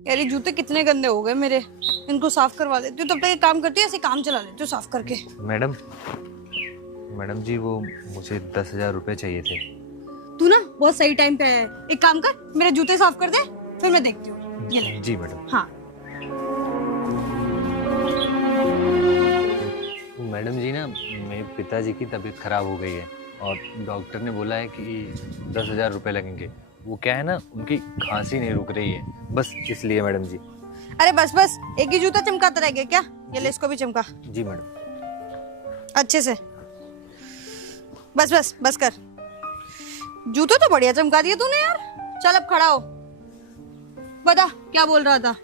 यार ये जूते कितने गंदे हो गए मेरे, इनको साफ करवा देती हूँ। तब तक एक काम करती है, ऐसे काम चला लेती हूँ साफ करके। मैडम मैडम जी, वो मुझे 10,000 रुपये चाहिए थे। तू ना बहुत सही टाइम पे आया है। एक काम कर, मेरे जूते साफ कर दे, फिर मैं देखती हूँ। ये ले। जी मैडम। हाँ मैडम जी ना, मेरे पिताजी की तबीयत खराब हो गई है और डॉक्टर ने बोला है कि 10,000 रुपये लगेंगे। वो क्या है ना, उनकी खांसी नहीं रुक रही है, बस इसलिए मैडम जी। अरे बस बस, एक ही जूता चमकाता रह गया क्या? ये ले, इसको भी चमका। जी मैडम। अच्छे से। बस बस बस कर। जूते तो बढ़िया चमका दिए तूने यार। चल अब खड़ा हो, बता क्या बोल रहा था।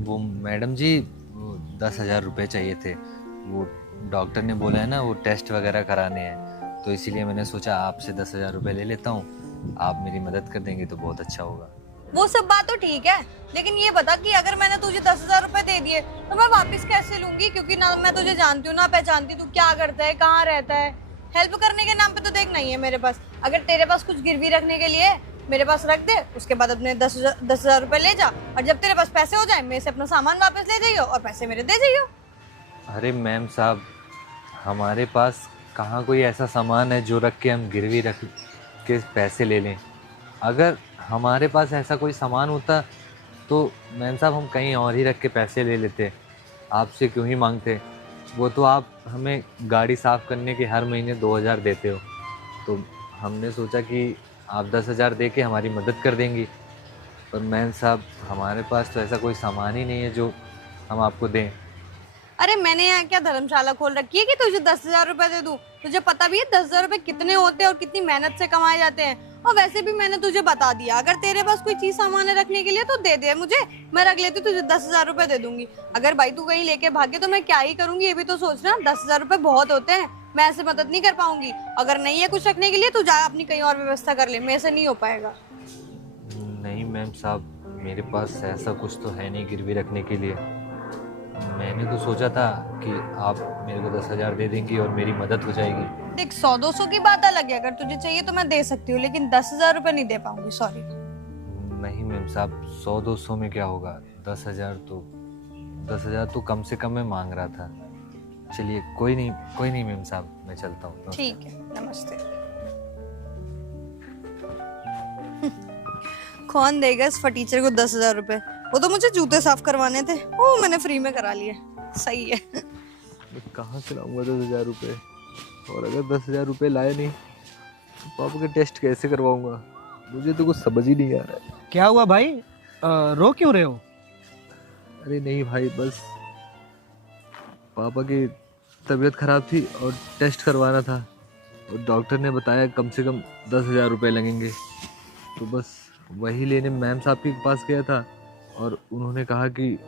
वो मैडम जी, वो 10,000 रुपये चाहिए थे। वो डॉक्टर ने बोला है ना, वो टेस्ट वगैरह कराने हैं, तो इसीलिए मैंने सोचा आपसे 10,000 रुपये ले लेता हूँ। आप मेरी मदद कर देंगे तो बहुत अच्छा होगा। वो सब बात तो ठीक है, लेकिन ये बता कि अगर मैंने तुझे 10,000 रुपए दे दिए तो मैं वापस कैसे लूंगी? क्योंकि ना मैं तुझे जानती हूँ ना पहचानती, तू क्या करता है, कहाँ रहता है। हेल्प करने के नाम पे तो देख नहीं है मेरे पास। अगर तेरे पास कुछ गिरवी रखने के लिए मेरे पास रख दे, उसके बाद अपने 10,000 रुपए ले जा, और जब तेरे पास पैसे हो जाए मेरे से अपना सामान वापस ले जाइयो और पैसे मेरे दे जाइयो। अरे मैम साहब, हमारे पास कहाँ कोई ऐसा सामान है जो रख के हम गिरवी रख के पैसे ले लें। अगर हमारे पास ऐसा कोई सामान होता तो मैम साहब हम कहीं और ही रख के पैसे ले लेते, आपसे क्यों ही मांगते। वो तो आप हमें गाड़ी साफ़ करने के हर महीने 2,000 देते हो, तो हमने सोचा कि आप 10,000 दे के हमारी मदद कर देंगी। पर मैम साहब, हमारे पास तो ऐसा कोई सामान ही नहीं है जो हम आपको दें। अरे मैंने यहाँ क्या धर्मशाला खोल रखी है कि तुझे 10,000 रुपए दे दूं? तुझे पता भी है 10,000 रुपए कितने होते हैं और कितनी मेहनत से कमाए जाते हैं। और वैसे भी मैंने तुझे बता दिया, अगर तेरे पास कोई चीज सामान है रखने के लिए तो दे दे मुझे, मैं रख लेती, तुझे 10,000 रुपए दे दूंगी। अगर भाई तू कहीं लेके भागे तो मैं क्या ही करूंगी, ये भी तो सोचना। 10,000 रुपए बहुत होते हैं, मैं ऐसे मदद नहीं कर पाऊंगी। अगर नहीं है कुछ रखने के लिए तो जा अपनी कहीं और व्यवस्था कर ले, मेरे से नहीं हो पाएगा। नहीं मैम साहब, मेरे पास ऐसा कुछ तो है नहीं गिरवी रखने के लिए। मैंने तो सोचा था कि आप मेरे को 10,000 दे देंगी और मेरी मदद हो जाएगी। देख 100-200 की बात अलग है, अगर तुझे चाहिए तो मैं दे सकती हूँ, लेकिन 10,000 रुपए नहीं दे पाऊंगी, सॉरी। नहीं मैम साहब, 100-200 में क्या होगा, 10,000 तो कम से कम मैं मांग रहा था। चलिए कोई नहीं मैम साहब, मैं चलता हूँ। ठीक है, नमस्ते। कौन देगा इस फटीचर को 10,000 रुपए? वो तो मुझे जूते साफ करवाने थे, वो मैंने फ्री में करा लिए। सही है। मैं कहाँ से लाऊंगा 10,000 रुपये? और अगर 10,000 रुपये लाए नहीं तो पापा के टेस्ट कैसे करवाऊंगा? मुझे तो कुछ समझ ही नहीं आ रहा है। क्या हुआ भाई, रो क्यों रहे हो? अरे नहीं भाई, बस पापा की तबीयत खराब थी और टेस्ट करवाना था, और डॉक्टर ने बताया कम से कम 10,000 रुपये लगेंगे। तो बस वही लेने मैम साहब के पास गया था, और उन्होंने कहा कि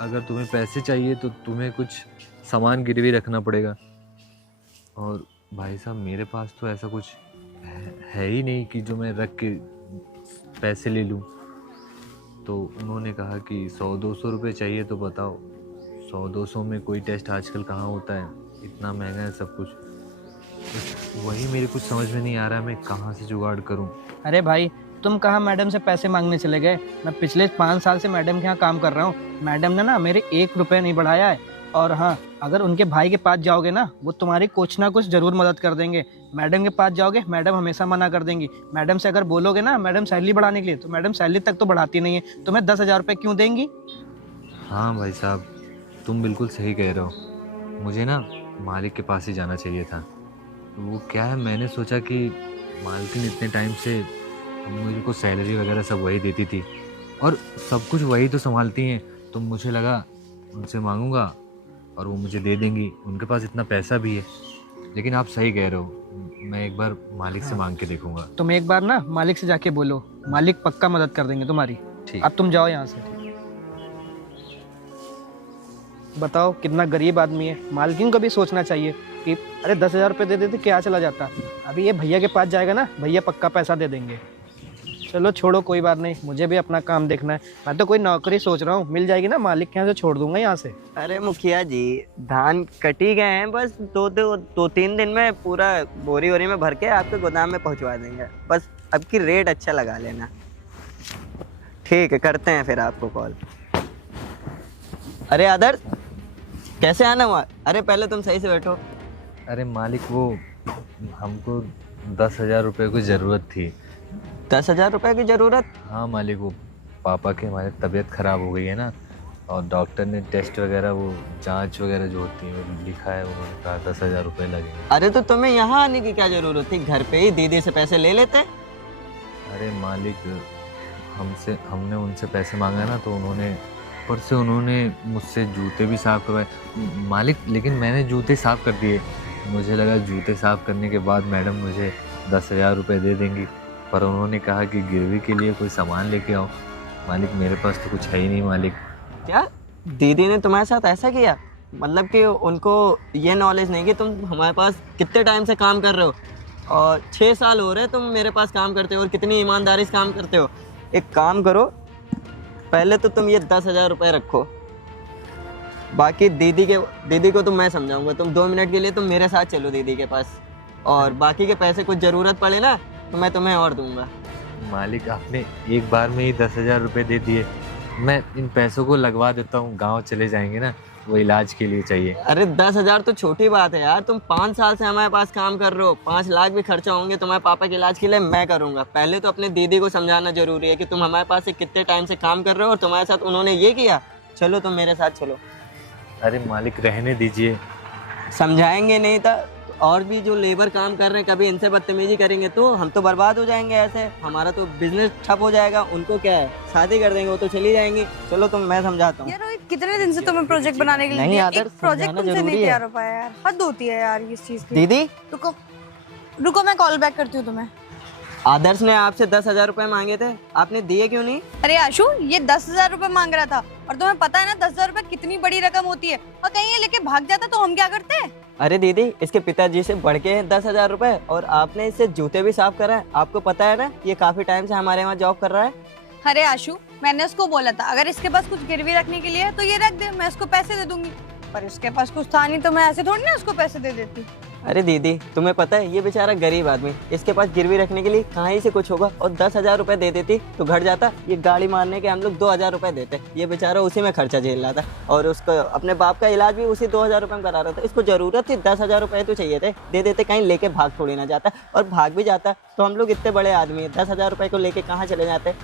अगर तुम्हें पैसे चाहिए तो तुम्हें कुछ सामान गिरवी रखना पड़ेगा। और भाई साहब, मेरे पास तो ऐसा कुछ है ही नहीं कि जो मैं रख के पैसे ले लूँ। तो उन्होंने कहा कि 100-200 रुपये चाहिए, तो बताओ 100-200 में कोई टेस्ट आजकल कहाँ होता है, इतना महंगा है सब कुछ। वही मेरे कुछ समझ में नहीं आ रहा है, मैं कहाँ से जुगाड़ करूँ। अरे भाई, तुम कहाँ मैडम से पैसे मांगने चले गए? मैं पिछले 5 साल से मैडम के यहाँ काम कर रहा हूँ। मैडम ने ना मेरे 1 रुपये नहीं बढ़ाया है। और हाँ, अगर उनके भाई के पास जाओगे ना, वो तुम्हारी कुछ ना कुछ जरूर मदद कर देंगे। मैडम के पास जाओगे, मैडम हमेशा मना कर देंगी। मैडम से अगर बोलोगे ना मैडम सैलरी बढ़ाने के लिए, तो मैडम सैलरी तक तो बढ़ाती नहीं है, तुम्हें 10,000 रुपये क्यों देंगी? हाँ भाई साहब, तुम बिल्कुल सही कह रहे हो। मुझे ना मालिक के पास ही जाना चाहिए था। वो क्या है, मैंने सोचा कि मालकिन इतने टाइम से मुझे को सैलरी वगैरह सब वही देती थी और सब कुछ वही तो संभालती हैं, तो मुझे लगा उनसे मांगूंगा और वो मुझे दे देंगी, उनके पास इतना पैसा भी है। लेकिन आप सही कह रहे हो, मैं एक बार मालिक से मांग के देखूंगा। तुम एक बार ना मालिक से जाके बोलो, मालिक पक्का मदद कर देंगे तुम्हारी। ठीक। अब तुम जाओ यहाँ से। बताओ कितना गरीब आदमी है, मालकिन को भी सोचना चाहिए कि अरे 10,000 रुपये दे देते क्या चला जाता। अभी ये भैया के पास जाएगा ना, भैया पक्का पैसा दे देंगे। चलो छोड़ो, कोई बात नहीं, मुझे भी अपना काम देखना है। मैं तो कोई नौकरी सोच रहा हूँ, मिल जाएगी ना मालिक के यहाँ से छोड़ दूंगा यहाँ से। अरे मुखिया जी, धान कटी गए हैं, बस 2-3 दिन में पूरा बोरी वोरी में भर के आपके गोदाम में पहुँचवा देंगे। बस अब की रेट अच्छा लगा लेना। ठीक है, करते हैं फिर आपको कॉल। अरे आदर्श, कैसे आना हुआ? अरे पहले तुम सही से बैठो। अरे मालिक, वो हमको 10,000 रुपये की ज़रूरत थी। 10,000 रुपये की ज़रूरत? हाँ मालिक, वो पापा की हमारी तबीयत ख़राब हो गई है ना, और डॉक्टर ने टेस्ट वगैरह, वो जांच वगैरह जो होती है वो लिखा है, उन्होंने कहा 10,000 रुपये लगेंगे। अरे तो तुम्हें यहाँ आने की क्या ज़रूरत थी? घर पे ही दीदी से पैसे ले लेते। अरे मालिक, हमने उनसे पैसे मांगा ना, तो उन्होंने ऊपर से उन्होंने मुझसे जूते भी साफ़ करवाए मालिक, लेकिन मैंने जूते साफ़ कर दिए। मुझे लगा जूते साफ़ करने के बाद मैडम मुझे 10,000 रुपये दे देंगी, पर उन्होंने कहा कि गिरवी के लिए कोई सामान लेके आओ। मालिक, मेरे पास तो कुछ है ही नहीं मालिक। क्या दीदी ने तुम्हारे साथ ऐसा किया? मतलब कि उनको ये नॉलेज नहीं कि तुम हमारे पास कितने टाइम से काम कर रहे हो, और 6 साल हो रहे तुम मेरे पास काम करते हो, और कितनी ईमानदारी से काम करते हो। एक काम करो, पहले तो तुम ये 10,000 रुपये रखो, बाकी दीदी को तो मैं समझाऊंगा। तुम 2 मिनट के लिए तुम मेरे साथ चलो दीदी के पास, और बाकी के पैसे कुछ ज़रूरत पड़े ना तो मैं तुम्हें और दूंगा। मालिक, आपने एक बार में ही 10,000 रुपये दे दिए। मैं इन पैसों को लगवा देता हूँ, गांव चले जाएंगे ना, वो इलाज के लिए चाहिए। अरे 10,000 तो छोटी बात है यार, तुम 5 साल से हमारे पास काम कर रहे हो, 5 लाख भी खर्चा होंगे तुम्हारे पापा के इलाज के लिए, मैं करूंगा। पहले तो अपने दीदी को समझाना जरूरी है कि तुम हमारे पास से कितने टाइम से काम कर रहे हो, और तुम्हारे साथ उन्होंने ये किया। चलो तुम मेरे साथ चलो। अरे मालिक, रहने दीजिए। समझाएंगे नहीं तो और भी जो लेबर काम कर रहे हैं, कभी इनसे बदतमीजी करेंगे तो हम तो बर्बाद हो जाएंगे। ऐसे हमारा तो बिजनेस ठप हो जाएगा। उनको क्या है, शादी कर देंगे, वो तो चली जाएंगी। चलो तुम, मैं समझाता हूँ। यार रोहित, कितने दिन से तुम्हें प्रोजेक्ट बनाने के लिए नहीं दिया? आदर्श, एक प्रोजेक्ट समझाना तुमसे नहीं जरूरी है। तैयार हो पाया यार, हद होती है यार इस चीज की। दीदी, रुको मैं कॉल बैक करती हूँ तुम्हें। आदर्श ने आपसे 10,000 रुपये मांगे थे, आपने दिए क्यों नहीं? अरे आशु, ये 10,000 रुपए मांग रहा था, और तुम्हें पता है ना 10,000 रुपए कितनी बड़ी रकम होती है, और कहीं ये लेके भाग जाता तो हम क्या करते? अरे दीदी, इसके पिताजी से बढ़ के हैं 10,000 रुपये, और आपने इससे जूते भी साफ करा है। आपको पता है ना, ये काफी टाइम से हमारे यहाँ जॉब कर रहा है। अरे आशु, मैंने उसको बोला था अगर इसके पास कुछ गिरवी रखने के लिए है तो ये रख दे, मैं उसको पैसे दे दूंगी, पर उसके पास कुछ था नहीं तो मैं ऐसे थोड़ी ना उसको पैसे दे देती। अरे दीदी, तुम्हें पता है ये बेचारा गरीब आदमी, इसके पास गिरवी रखने के लिए कहाँ ही से कुछ होगा, और 10,000 रुपये दे देती तो घट जाता। ये गाड़ी मारने के हम लोग 2,000 रुपये देते, ये बेचारा उसी में खर्चा झेल रहा था, और उसको अपने बाप का इलाज भी उसी 2,000 रुपये में करा रहा था। इसको जरूरत थी 10,000 रुपये तो चाहिए थे, दे देते, कहीं लेके भाग थोड़ी ना जाता, और भाग भी जाता तो हम लोग इतने बड़े आदमी हैं, 10,000 रुपये को लेके कहाँ चले जाते।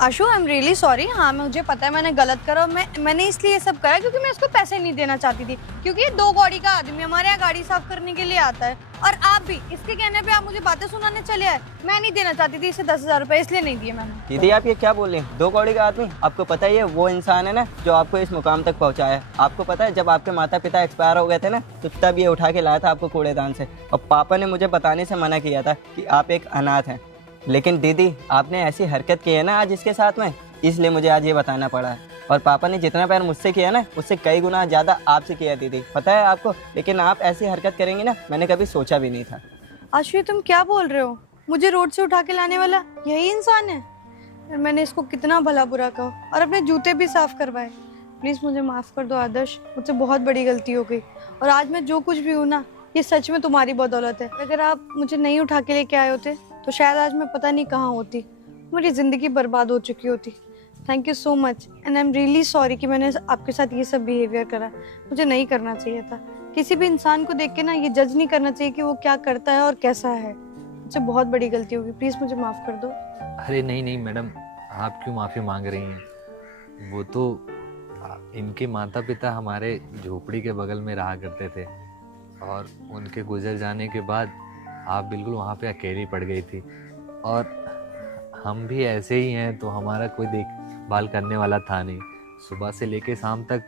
आशु, आई एम रियली सॉरी। हाँ, मुझे पता है मैंने गलत करा, मैंने इसलिए ये सब करा क्योंकि मैं उसको पैसे नहीं देना चाहती थी, क्योंकि ये 2 गाड़ी का आदमी हमारे यहाँ गाड़ी साफ करने के लिए आता है, और आप भी इसके कहने पे आप मुझे बातें सुनाने चले आए। मैं नहीं देना चाहती थी इसे 10,000 रुपए, इसलिए नहीं दिए मैंने। दीदी, आप ये क्या बोल रहे हैं? 2 कौड़ी का आदमी? आपको पता है ये वो इंसान है ना जो आपको इस मुकाम तक पहुंचाया है। आपको पता है जब आपके माता पिता एक्सपायर हो गए थे ना, तो तब ये उठा के लाया था आपको कूड़ेदान से, और पापा ने मुझे बताने से मना किया था कि आप एक अनाथ हैं। लेकिन दीदी, आपने ऐसी हरकत की है ना आज इसके साथ में, इसलिए मुझे आज ये बताना पड़ा है। और पापा ने जितना प्यार मुझसे किया ना, उससे कई गुना ज़्यादा आपसे किया दीदी, पता है आपको। लेकिन आप ऐसी हरकत करेंगी ना, मैंने कभी सोचा भी नहीं था। आशु, तुम क्या बोल रहे हो? मुझे रोड से उठा के लाने वाला यही इंसान है? मैंने इसको कितना भला बुरा कहा, और अपने जूते भी साफ करवाए। प्लीज़ मुझे माफ़ कर दो आदर्श, मुझसे बहुत बड़ी गलती हो गई, और आज मैं जो कुछ भी हूँ ना, ये सच में तुम्हारी बदौलत है। अगर आप मुझे नहीं उठा के लेके आए होते तो शायद आज मैं पता नहीं कहाँ होती, मेरी ज़िंदगी बर्बाद हो चुकी होती। Thank you so much, and I am really sorry कि मैंने आपके साथ ये सब बिहेवियर करा। मुझे नहीं करना चाहिए था। किसी भी इंसान को देख के ना ये जज नहीं करना चाहिए कि वो क्या करता है और कैसा है। मुझसे बहुत बड़ी गलती होगी, प्लीज़ मुझे माफ़ कर दो। अरे नहीं नहीं मैडम, आप क्यों माफ़ी मांग रही हैं? वो तो इनके माता पिता हमारे झोपड़ी के बगल में रहा करते थे, और उनके गुजर जाने के बाद आप बिल्कुल वहाँ पे अकेली पड़ गई थी, और हम भी ऐसे ही हैं, तो हमारा कोई देखभाल करने वाला था नहीं। सुबह से लेके शाम तक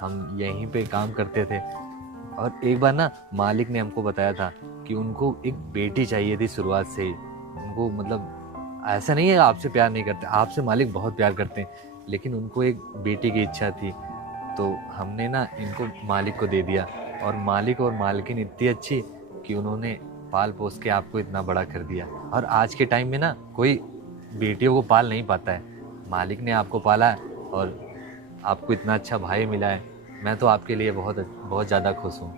हम यहीं पे काम करते थे, और एक बार ना मालिक ने हमको बताया था कि उनको एक बेटी चाहिए थी शुरुआत से ही। उनको मतलब ऐसा नहीं है आपसे प्यार नहीं करते, आपसे मालिक बहुत प्यार करते हैं, लेकिन उनको एक बेटी की इच्छा थी, तो हमने ना इनको मालिक को दे दिया। और मालिक और मालकिन इतनी अच्छी कि उन्होंने पाल पोस के आपको इतना बड़ा कर दिया। और आज के टाइम में ना कोई बेटियों को पाल नहीं पाता है, मालिक ने आपको पाला है, और आपको इतना अच्छा भाई मिला है। मैं तो आपके लिए बहुत बहुत ज़्यादा खुश हूँ।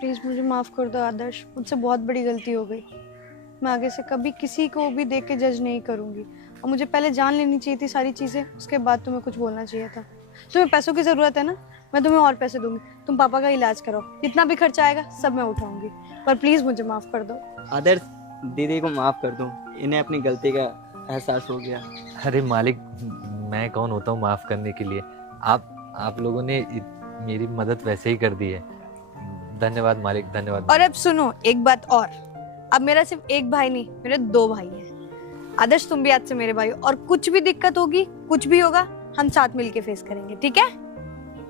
प्लीज़ मुझे माफ़ कर दो आदर्श, मुझसे बहुत बड़ी गलती हो गई। मैं आगे से कभी किसी को भी देख के जज नहीं करूँगी। और मुझे पहले जान लेनी चाहिए थी सारी चीजें, उसके बाद तुम्हें कुछ बोलना चाहिए था। तुम्हें पैसों की जरूरत है ना, मैं तुम्हें और पैसे दूंगी, तुम पापा का इलाज करो, जितना भी खर्चा आएगा सब मैं उठाऊंगी, पर प्लीज मुझे माफ कर दो। आदर्श, दीदी को माफ कर दो, इन्हें अपनी गलती का एहसास हो गया। अरे मालिक, मैं कौन होता हूँ माफ़ करने के लिए। आप लोगों ने मेरी मदद वैसे ही कर दी है। धन्यवाद मालिक, धन्यवाद। और अब सुनो एक बात और, अब मेरा सिर्फ एक भाई नहीं, मेरे 2 भाई हैं। आदर्श तुम भी आज से मेरे भाई हो, और कुछ भी दिक्कत होगी, कुछ भी होगा, हम साथ मिलके फेस करेंगे, ठीक है?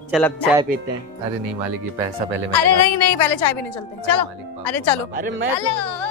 चल अब चाय पीते हैं। अरे नहीं मालिक, ये पैसा पहले अरे नहीं नहीं, पहले चाय पीने चलते हैं, चलो। मालिक, अरे चलो, अरे मैं चलो।